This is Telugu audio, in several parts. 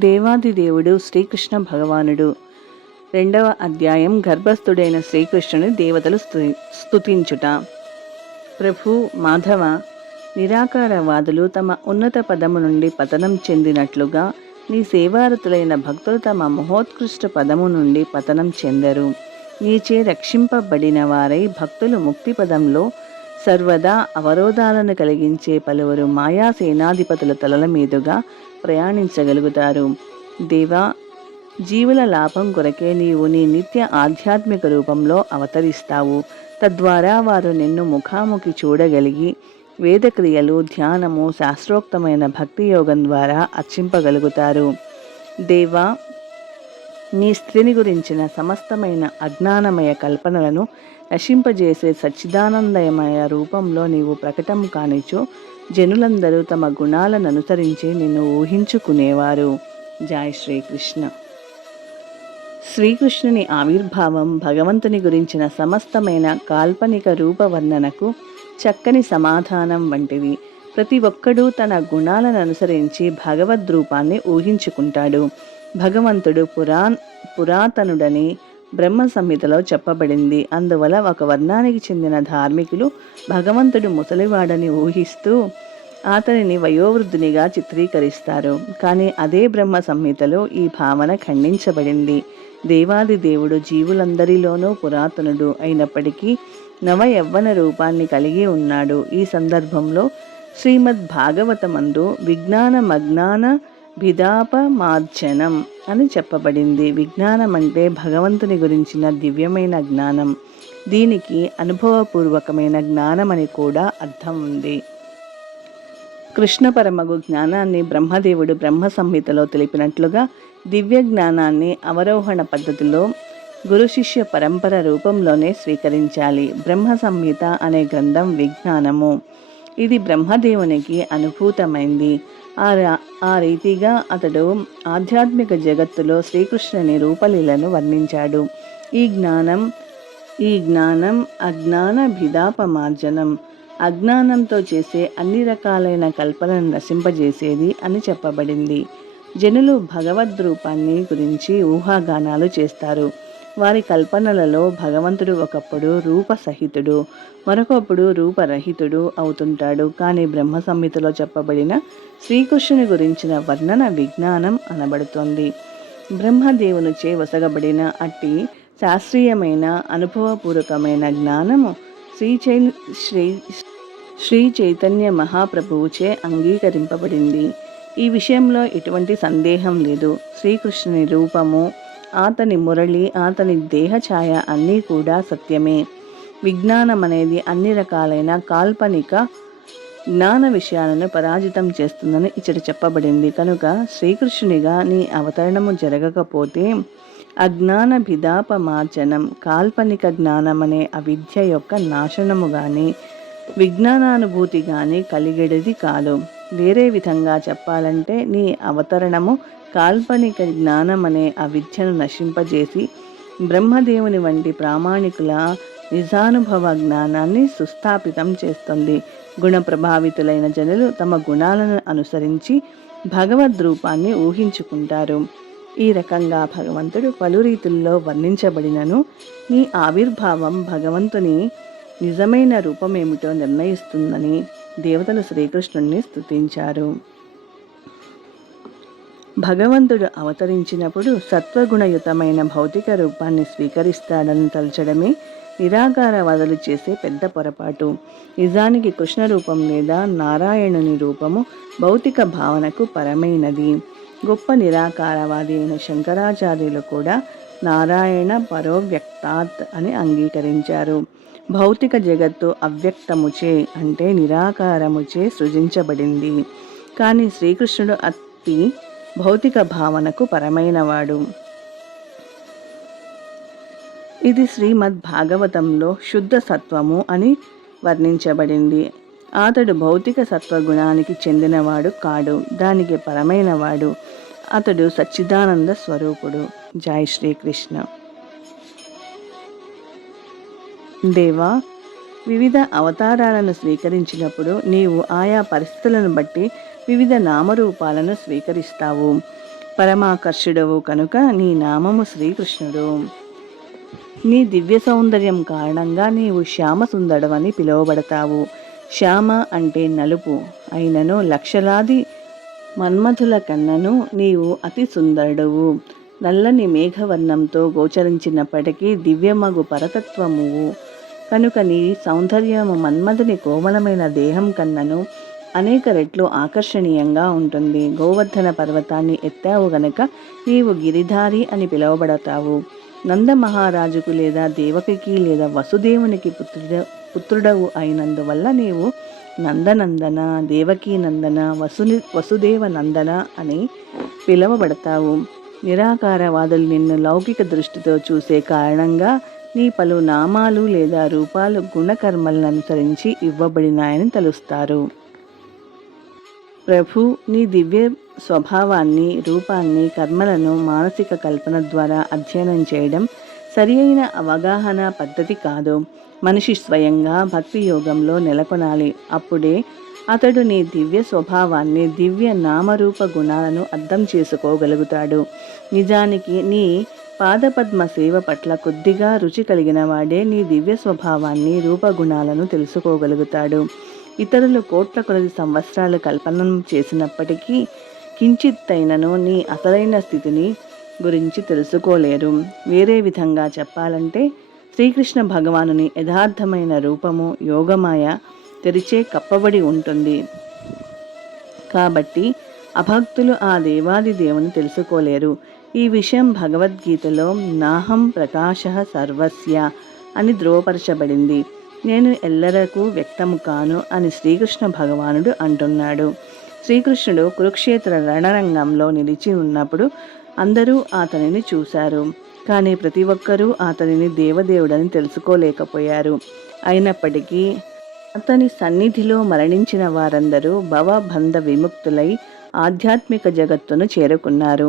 దేవాదిదేవుడు శ్రీకృష్ణ భగవానుడు. 2వ అధ్యాయం. గర్భస్థుడైన శ్రీకృష్ణుని దేవతలు స్తుతించుట. ప్రభు మాధవ, నిరాకారవాదులు తమ ఉన్నత పదము నుండి పతనం చెందినట్లుగా నీ సేవారతులైన భక్తులు తమ మహోత్కృష్ట పదము నుండి పతనం చెందరు. నీచే రక్షింపబడిన వారై భక్తులు ముక్తి పదంలో సర్వదా అవరోధాలను కలిగించే పలువురు మాయా సేనాధిపతుల తలల మీదుగా ప్రయాణించగలుగుతారు. దేవా, జీవుల లాభం కొరకే నీవు నీ నిత్య ఆధ్యాత్మిక రూపంలో అవతరిస్తావు. తద్వారా వారు నిన్ను ముఖాముఖి చూడగలిగి వేదక్రియలు, ధ్యానము, శాస్త్రోక్తమైన భక్తి యోగం ద్వారా అర్చింపగలుగుతారు. దేవా, నీ స్థితిని గురించిన సమస్తమైన అజ్ఞానమయ కల్పనలను నశింపజేసే సచ్చిదానందమయ రూపంలో నీవు ప్రకటం కానిచో జనులందరూ తమ గుణాలను అనుసరించి నిన్ను ఊహించుకునేవారు. జై శ్రీకృష్ణ. శ్రీకృష్ణుని ఆవిర్భావం భగవంతుని గురించిన సమస్తమైన కాల్పనిక రూపవర్ణనకు చక్కని సమాధానం వంటిది. ప్రతి ఒక్కడూ తన గుణాలను అనుసరించి భగవద్రూపాన్ని ఊహించుకుంటాడు. భగవంతుడు పురాతనుడని బ్రహ్మ సంహితలో చెప్పబడింది. అందువల్ల ఒక వర్ణానికి చెందిన ధార్మికులు భగవంతుడు ముసలివాడని ఊహిస్తూ అతనిని వయోవృద్ధునిగా చిత్రీకరిస్తారు. కానీ అదే బ్రహ్మ సంహితలో ఈ భావన ఖండించబడింది. దేవాది దేవుడు జీవులందరిలోనూ పురాతనుడు అయినప్పటికీ నవ యవ్వన రూపాన్ని కలిగి ఉన్నాడు. ఈ సందర్భంలో శ్రీమద్ భాగవతమందు విజ్ఞానమజ్ఞాన భిదాపమార్జనం అని చెప్పబడింది. విజ్ఞానం అంటే భగవంతుని గురించిన దివ్యమైన జ్ఞానం. దీనికి అనుభవపూర్వకమైన జ్ఞానం అని కూడా అర్థం ఉంది. కృష్ణ పరమగు జ్ఞానాన్ని బ్రహ్మదేవుడు బ్రహ్మ సంహితలో తెలిపినట్లుగా దివ్య జ్ఞానాన్ని అవరోహణ పద్ధతిలో గురు శిష్య పరంపర రూపంలోనే స్వీకరించాలి. బ్రహ్మ సంహిత అనే గ్రంథం విజ్ఞానము. ఇది బ్రహ్మదేవునికి అనుభూతమైంది. ఆ రీతిగా అతడు ఆధ్యాత్మిక జగత్తులో శ్రీకృష్ణుని రూపలీలను వర్ణించాడు. ఈ జ్ఞానం అజ్ఞాన భిదాపమార్జనం, అజ్ఞానంతో చేసే అన్ని రకాలైన కల్పనను నశింపజేసేది అని చెప్పబడింది. జనులు భగవద్రూపాన్ని గురించి ఊహాగానాలు చేస్తారు. వారి కల్పనలలో భగవంతుడు ఒకప్పుడు రూపసహితుడు, మరొకప్పుడు రూపరహితుడు అవుతుంటాడు. కానీ బ్రహ్మ సంహితలో చెప్పబడిన శ్రీకృష్ణుని గురించిన వర్ణన విజ్ఞానం అనబడుతోంది. బ్రహ్మదేవునిచే వసగబడిన అట్టి శాస్త్రీయమైన అనుభవపూర్వకమైన జ్ఞానము శ్రీ చైతన్య మహాప్రభువుచే అంగీకరింపబడింది. ఈ విషయంలో ఎటువంటి సందేహం లేదు. శ్రీకృష్ణుని రూపము, అతని మురళి, అతని దేహఛాయ అన్నీ కూడా సత్యమే. విజ్ఞానం అనేది అన్ని రకాలైన కాల్పనిక జ్ఞాన విషయాలను పరాజితం చేస్తుందని ఇచ్చట చెప్పబడింది. కనుక శ్రీకృష్ణునిగా నీ అవతరణము జరగకపోతే అజ్ఞాన భిదాపమార్జనం, కాల్పనిక జ్ఞానం అనే అవిద్య యొక్క నాశనము కానీ విజ్ఞానానుభూతి కానీ కలిగేది కాదు. వేరే విధంగా చెప్పాలంటే నీ అవతరణము కాల్పనిక జ్ఞానం అనే అవిద్యను నశింపజేసి బ్రహ్మదేవుని వంటి ప్రామాణికుల నిజానుభవ జ్ఞానాన్ని సుస్థాపితం చేస్తుంది. గుణ ప్రభావితులైన జనులు తమ గుణాలను అనుసరించి భగవద్రూపాన్ని ఊహించుకుంటారు. ఈ రకంగా భగవంతుడు పలు రీతుల్లో వర్ణించబడినను నీ ఆవిర్భావం భగవంతుని నిజమైన రూపమేమిటో నిర్ణయిస్తుందని దేవతలు శ్రీకృష్ణుణ్ణి స్తుతించారు. భగవంతుడు అవతరించినప్పుడు సత్వగుణయుతమైన భౌతిక రూపాన్ని స్వీకరిస్తాడని తలచడమే నిరాకారవాదులు చేసే పెద్ద పొరపాటు. నిజానికి కృష్ణ రూపం లేదా నారాయణుని రూపము భౌతిక భావనకు పరమైనది. గొప్ప నిరాకారవాది అయిన శంకరాచార్యులు కూడా నారాయణ పరోవ్యక్తాత్ అని అంగీకరించారు. భౌతిక జగత్తు అవ్యక్తముచే అంటే నిరాకారముచే సృజించబడింది. కానీ శ్రీకృష్ణుడు అతి భౌతిక భావనకు పరమైనవాడు. ఇది శ్రీమద్ భాగవతంలో శుద్ధ సత్వము అని వర్ణించబడింది. అతడు భౌతిక సత్వగుణానికి చెందినవాడు కాడు, దానికి పరమైనవాడు. అతడు సచ్చిదానంద స్వరూపుడు. జై శ్రీకృష్ణ. దేవా, వివిధ అవతారాలను స్వీకరించినప్పుడు నీవు ఆయా పరిస్థితులను బట్టి వివిధ నామరూపాలను స్వీకరిస్తావు. పరమాకర్షుడవు కనుక నీ నామము శ్రీకృష్ణుడు. నీ దివ్య సౌందర్యం కారణంగా నీవు శ్యామసుందరవని పిలువబడతావు. శ్యామ అంటే నలుపు అయినను లక్షలాది మన్మధుల కన్నను నీవు అతి సుందరుడువు. నల్లని మేఘవర్ణంతో గోచరించినప్పటికీ దివ్యమగు పరతత్వమువు కనుక నీ సౌందర్యము మన్మధుని కోమలమైన దేహం కన్నను అనేక రెట్లు ఆకర్షణీయంగా ఉంటుంది. గోవర్ధన పర్వతాన్ని ఎత్తావు గనక నీవు గిరిధారి అని పిలువబడతావు. నంద మహారాజుకు లేదా దేవకికి లేదా వసుదేవునికి పుత్రుడవు అయినందువల్ల నీవు నందనందన, దేవకీ నందన, వసుదేవ నందన అని పిలువబడతావు. నిరాకారవాదులు నిన్ను లౌకిక దృష్టితో చూసే కారణంగా నీ పలు నామాలు లేదా రూపాలు గుణకర్మలను అనుసరించి ఇవ్వబడినాయని తలుస్తారు. ప్రభు, నీ దివ్య స్వభావాన్ని, రూపాన్ని, కర్మలను మానసిక కల్పన ద్వారా అధ్యయనం చేయడం సరి అయిన అవగాహన పద్ధతి కాదు. మనిషి స్వయంగా భక్తి యోగంలో నెలకొనాలి. అప్పుడే అతడు నీ దివ్య స్వభావాన్ని, దివ్య నామరూప గుణాలను అర్థం చేసుకోగలుగుతాడు. నిజానికి నీ పాదపద్మ సేవ పట్ల కొద్దిగా రుచి కలిగిన వాడే నీ దివ్య స్వభావాన్ని, రూపగుణాలను తెలుసుకోగలుగుతాడు. ఇతరులు కోట్ల కొలది సంవత్సరాలు కల్పన చేసినప్పటికీ కించిత్తైనను నీ అసలైన స్థితిని గురించి తెలుసుకోలేరు. వేరే విధంగా చెప్పాలంటే శ్రీకృష్ణ భగవానుని యథార్థమైన రూపము యోగమాయ తెరిచే కప్పబడి ఉంటుంది. కాబట్టి అభక్తులు ఆ దేవాది దేవుని తెలుసుకోలేరు. ఈ విషయం భగవద్గీతలో నాహం ప్రకాశ సర్వస్య అని ధృవపరచబడింది. నేను ఎల్లరకు వ్యక్తము కాను అని శ్రీకృష్ణ భగవానుడు అంటున్నాడు. శ్రీకృష్ణుడు కురుక్షేత్ర రణరంగంలో నిలిచి ఉన్నప్పుడు అందరూ అతనిని చూశారు. కానీ ప్రతి ఒక్కరూ అతనిని దేవదేవుడని తెలుసుకోలేకపోయారు. అయినప్పటికీ అతని సన్నిధిలో మరణించిన వారందరూ భవబంధ విముక్తులై ఆధ్యాత్మిక జగత్తును చేరుకున్నారు.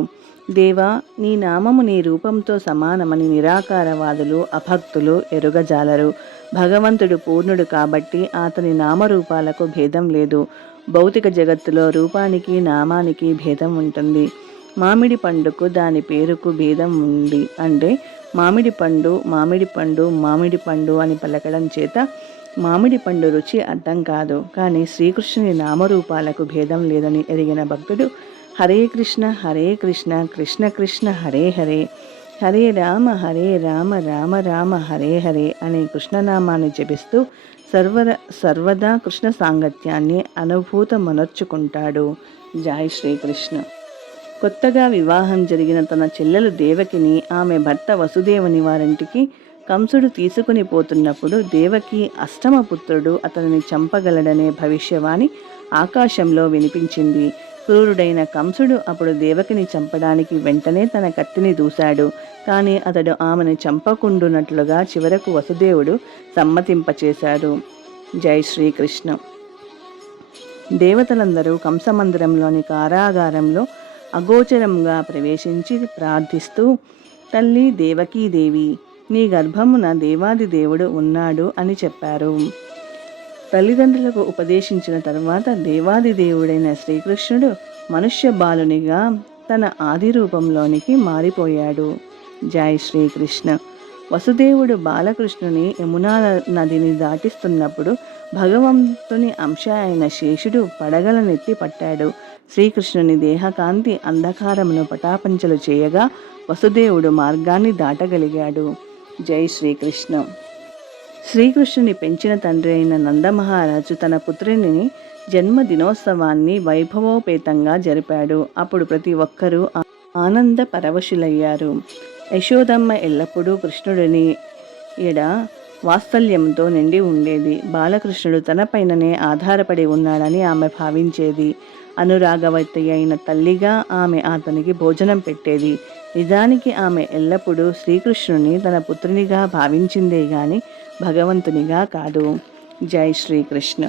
దేవా, నీ నామము నీ రూపంతో సమానమని నిరాకారవాదులు, అభక్తులు ఎరుగజాలరు. భగవంతుడు పూర్ణుడు కాబట్టి అతని నామరూపాలకు భేదం లేదు. భౌతిక జగత్తులో రూపానికి, నామానికి భేదం ఉంటుంది. మామిడి పండుకు దాని పేరుకు భేదం ఉంది. అంటే మామిడి పండు మామిడి పండు మామిడి పండు అని పలకడం చేత మామిడి పండు రుచి అర్థం కాదు. కానీ శ్రీకృష్ణుని నామరూపాలకు భేదం లేదని ఎరిగిన భక్తుడు హరే కృష్ణ కృష్ణ కృష్ణ హరే హరే, హరే రామ రామ రామ హరే హరే అనే కృష్ణనామాన్ని జపిస్తూ సర్వదా కృష్ణ సాంగత్యాన్ని అనుభూతమనర్చుకుంటాడు. జై శ్రీకృష్ణ. కొత్తగా వివాహం జరిగిన తన చెల్లెలు దేవకిని ఆమె భర్త వసుదేవుని వారింటికి కంసుడు తీసుకుని పోతున్నప్పుడు దేవకి అష్టమ పుత్రుడు అతనిని చంపగలడనే భవిష్యవాణి ఆకాశంలో వినిపించింది. క్రూరుడైన కంసుడు అప్పుడు దేవకిని చంపడానికి వెంటనే తన కత్తిని దూశాడు. కానీ అతడు ఆమెను చంపకుండునట్లుగా చివరకు వసుదేవుడు సమ్మతింపచేశాడు. జై శ్రీకృష్ణ. దేవతలందరూ కంసమందిరంలోని కారాగారంలో అగోచరంగా ప్రవేశించి ప్రార్థిస్తూ, తల్లి దేవకీదేవి, నీ గర్భమున దేవాది దేవుడు ఉన్నాడు అని చెప్పారు. తల్లిదండ్రులకు ఉపదేశించిన తరువాత దేవాది దేవుడైన శ్రీకృష్ణుడు మనుష్య బాలునిగా తన ఆది రూపంలోనికి మారిపోయాడు. జై శ్రీకృష్ణ. వసుదేవుడు బాలకృష్ణుని యమునా నదిని దాటిస్తున్నప్పుడు భగవంతుని అంశ అయిన శేషుడు పడగలనెత్తి పట్టాడు. శ్రీకృష్ణుని దేహకాంతి అంధకారమును పటాపంచలు చేయగా వసుదేవుడు మార్గాన్ని దాటగలిగాడు. జై శ్రీకృష్ణ. శ్రీకృష్ణుని పెంచిన తండ్రి అయిన నందమహారాజు తన పుత్రుని జన్మదినోత్సవాన్ని వైభవోపేతంగా జరిపాడు. అప్పుడు ప్రతి ఒక్కరూ ఆనంద పరవశులయ్యారు. యశోదమ్మ ఎల్లప్పుడూ కృష్ణుడిని ఎడ వాత్సల్యంతో నిండి ఉండేది. బాలకృష్ణుడు తనపైననే ఆధారపడి ఉన్నాడని ఆమె భావించేది. అనురాగవతి అయిన తల్లిగా ఆమె అతనికి భోజనం పెట్టేది. నిజానికి ఆమె ఎల్లప్పుడూ శ్రీకృష్ణుని తన పుత్రునిగా భావించిందే గాని భగవంతునిగా కాదు. జై శ్రీకృష్ణ.